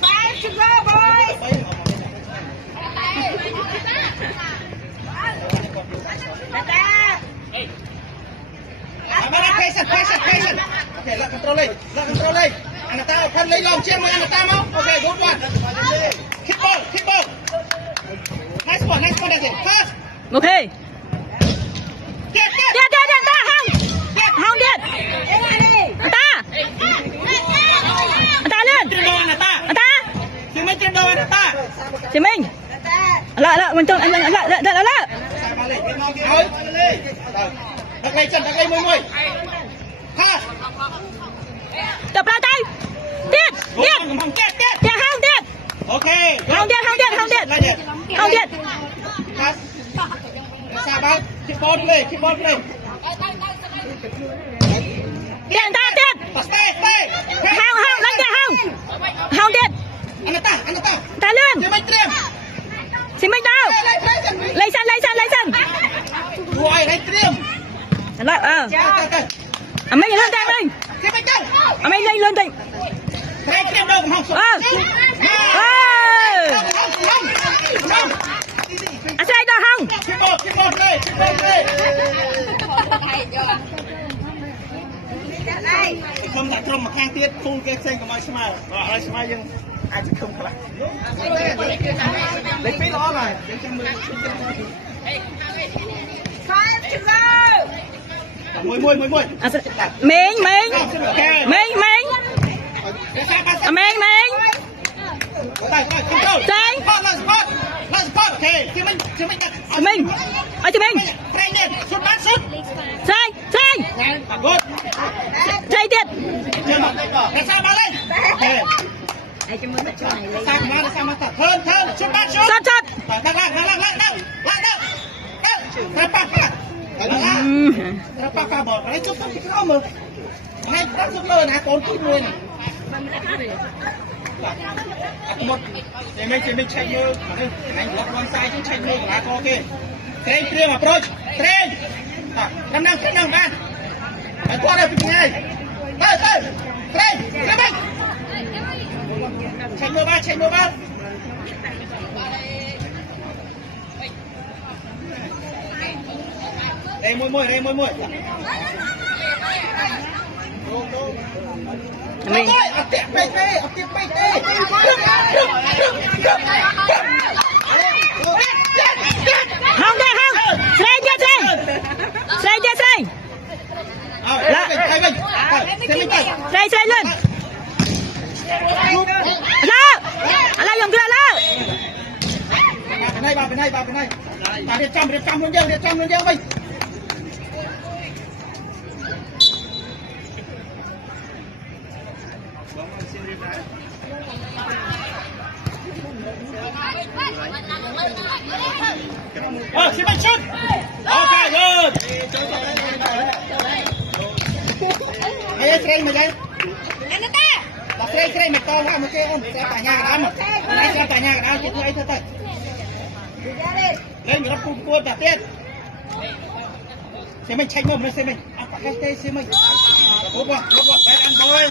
Five to go, boys. Patient. Okay, let control it. Anata, can lay long chair, Anata. Okay, good one. Keep ball. Nice one, that's it. Pass. Okay. Get. Không điện. Ta lên. Chị Minh. Lại mình trông lại. Đặt lấy môi. Pass. Tập lại tay. Tiết. Không tiết. Okay. Không điện. Pass. Sao bạn? Keep ball play. Điện ta tiết. Stay. Không đánh điện không điện. Anata. Ta lên. Chị Minh đâu? Lấy sân. Rồi, lấy triêm. Lại Minh lên tay Minh. Minh lên tay. Lấy triêm đâu cũng không xuống. Xe đâu không? Keep ball play. Không đặt trông mà khang tiết phun cái xanh của mai smile nhưng ai sẽ không cả. Lấy phí đó rồi. Minh. Chạy tiết. Sao ba lên. Sao mà tập hơn xuất bát xuất. Rapa bỏ cái chút cái đó mà ngay bắt sức lơ nè con chút luôn một chị mình chạy mưa anh block one side chứ chạy mưa là ok train approach train năm ba anh qua đây phía này tới train chạy mưa ba đây môi Mình. Không. Xoay. Xoay lên. Ala dùng kia ala. Bên này. Điệp trăm luôn dân mình. She might shoot. Okay, good. Ayo, Srey, macam. Srey, macam kau lah, macam om. Saya tanya kan, Cikgu itu tak. Lên người ta cua tập tiết. Xe mình chạy mồm lên xe mình. Apa kata xe mình. Cua, baik ăn thôi.